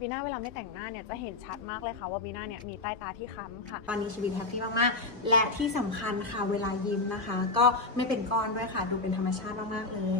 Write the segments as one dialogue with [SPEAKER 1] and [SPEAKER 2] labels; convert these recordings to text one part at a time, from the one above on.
[SPEAKER 1] บีน่าเวลาไม่แต่งหน้าเนี่ยจะเห็นชัดมากเลยค่ะว่าบีน่าเนี่ยมีใต้ตาที่ค้ำค่ะ
[SPEAKER 2] ตอนนี้ชีวิตแฮปปี้มากๆ และที่สำคัญค่ะเวลายิ้มนะคะ ก็ไม่เป็นก้อนด้วยค่ะ ดูเป็นธรรมชาติมากๆเลย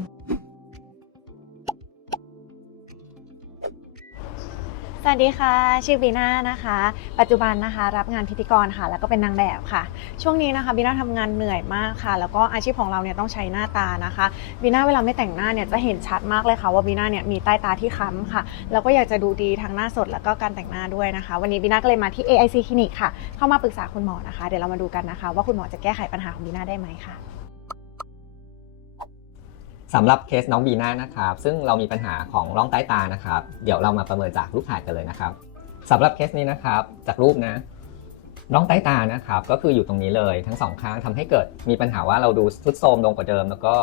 [SPEAKER 1] สวัสดีค่ะชื่อบีน่านะคะ ปัจจุบันนะคะ รับงานพิธีกรค่ะ แล้วก็เป็นนางแบบค่ะ ช่วงนี้นะคะบีน่าทำงานเหนื่อยมากค่ะ แล้วก็อาชีพของเราเนี่ยต้องใช้หน้าตานะคะบีน่าเวลาไม่แต่งหน้าเนี่ยจะเห็นชัดมากเลยค่ะ ว่าบีน่าเนี่ยมีใต้ตาที่ค้ำค่ะ แล้วก็อยากจะดูดีทั้งหน้าสดแล้วก็การแต่งหน้าด้วยนะคะ วันนี้บีน่าก็เลยมาที่ AIC คลินิกค่ะ เข้ามาปรึกษาคุณหมอนะคะ เดี๋ยวเรามาดูกันนะคะ ว่าคุณหมอจะแก้ไขปัญหาของบีน่าได้ไหมค่ะ
[SPEAKER 3] สำหรับเคสน้องบีน่านะครับซึ่งเรามีปัญหาของร่องใต้ตานะครับเดี๋ยวเรามาประเมินจากรูปถ่ายกันเลยนะครับสำหรับเคสนี้นะครับจากรูปนะร่องใต้ตานะครับก็คืออยู่ตรงนี้เลยทั้งสองข้างทำให้เกิดมีปัญหาว่าเราดูทุดโทรมลงกว่าเดิม แล้วก็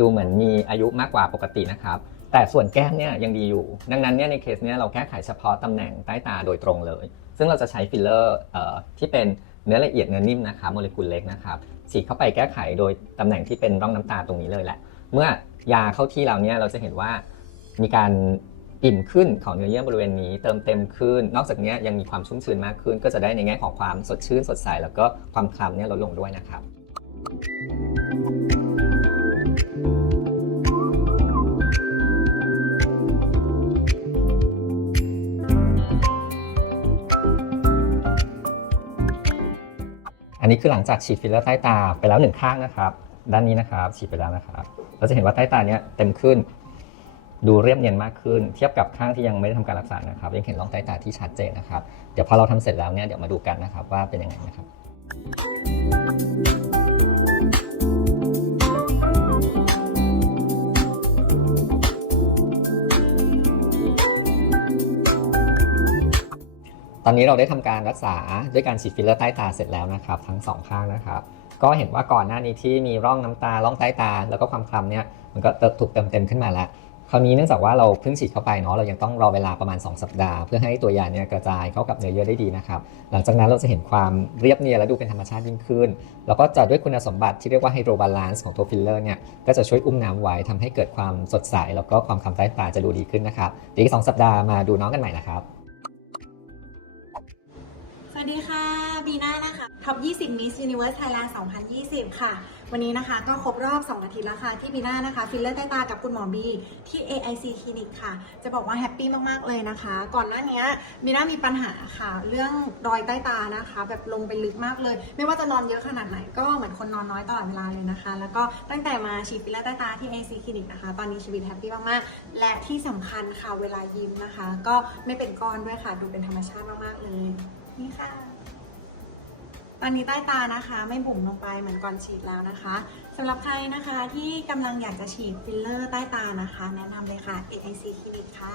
[SPEAKER 3] ดูเหมือนมีอายุมากกว่าปกตินะครับแต่ส่วนแก้มเนี่ยยังดีอยู่ ดังนั้นเนี่ยในเคสเนี้ยเราแก้ไขเฉพาะตำแหน่งใต้ตาโดยตรงเลย ซึ่งเราจะใช้ฟิลเลอร์เอ่อที่เป็นเนื้อละเอียดเนื้อนิ่มนะครับโมเลกุลเล็กนะครับฉีดเข้าไปแก้ไขโดยตำแหน่งที่เป็นร่องน้ำตาตรงนี้เลยแหละ เมื่อ ยาเข้าที่เราเนี่ยเราจะเห็นว่ามีการอิ่มขึ้นของเนื้อเยื่อบริเวณนี้เติมเต็มขึ้น นอกจากนี้ยยังมีความชุ่มชื้นมากขึ้น ก็จะได้ในแง่ของความสดชื่นสดใสแล้วก็ความคล้ำเนี่ยลดลงด้วยนะครับ อันนี้คือหลังจากฉีดฟิลเลอร์ใต้ตาไปแล้วหนึ่งข้างนะครับ ด้านนี้นะครับฉีดไปแล้วนะครับ เราจะเห็นว่าใต้ตาเนี้ยเต็มขึ้น ดูเรียบเนียนมากขึ้น เทียบกับข้างที่ยังไม่ได้ทำการรักษานะครับ ยังเห็นร่องใต้ตาที่ชัดเจนนะครับ เดี๋ยวพอเราทำเสร็จแล้วเนี่ยเดี๋ยวมาดูกันนะครับว่าเป็นยังไงนะครับตอนนี้เราได้ทำการรักษาด้วยการฉีดฟิลเลอร์ใต้ตาเสร็จแล้วนะครับ ทั้งสองข้างนะครับ ก็เห็นว่าก่อนหน้านี้ที่มีร่องน้ำตาร่องใต้ตา แล้วก็ความคล้ำเนี่ยมันก็ถูกเติมเต็มขึ้นมาแล้วคราวนี้เนื่องจากว่าเราเพิ่งฉีดเข้าไปเนาะเรายังต้องรอเวลาประมาณ 2 สัปดาห์ เพื่อให้ตัวยาเนี่ยกระจายเข้ากับเนื้อเยื่อได้ดีนะครับหลังจากนั้นเราจะเห็นความเรียบเนียนและดูเป็นธรรมชาติยิ่งขึ้น แล้วก็จะด้วยคุณสมบัติที่เรียกว่าไฮโดรบาลานซ์ของตัวฟิลเลอร์เนี่ยก็จะช่วยอุ้มน้ำไว้ทำให้เกิดความสดใส แล้วก็ความคล้ำใต้ตาจะดูดีขึ้นนะครับอีกสองสัปดาห์มาดูน้องกันใหม่นะครับ
[SPEAKER 2] วัสดีค่ะบีน่านะคะท็อป 20 Miss Universe Thailand 2020 ค่ะ วันนี้นะคะก็ครบรอบ 2 อาทิตย์แล้วค่ะ ที่บีน่านะคะ ฟิลเลอร์ใต้ตากับคุณหมอบี ที่ AIC คลินิกค่ะ จะบอกว่าแฮปปี้มาก ๆ เลยนะคะ ก่อนหน้านี้บีน่ามีปัญหาค่ะ เรื่องรอยใต้ตานะคะ แบบลงไปลึกมากเลย ไม่ว่าจะนอนเยอะขนาดไหน ก็เหมือนคนนอนน้อยตลอดเวลาเลยนะคะ แล้วก็ตั้งแต่มาฉีดฟิลเลอร์ใต้ตาที่ AIC คลินิกนะคะ ตอนนี้ชีวิตแฮปปี้มากๆ และที่สำคัญค่ะ เวลายิ้มนะคะ ก็ไม่เป็นก้อนด้วยค่ะ ดูเป็นธรรมชาติมาก ๆ เลย นี่ค่ะ ตอนนี้ใต้ตานะคะ ไม่บุ๋มลงไปเหมือนก่อนฉีดแล้วนะคะ สำหรับใครนะคะที่กำลังอยากจะฉีดฟิลเลอร์ใต้ตานะคะ แนะนำเลยค่ะ AIC คลินิกค่ะ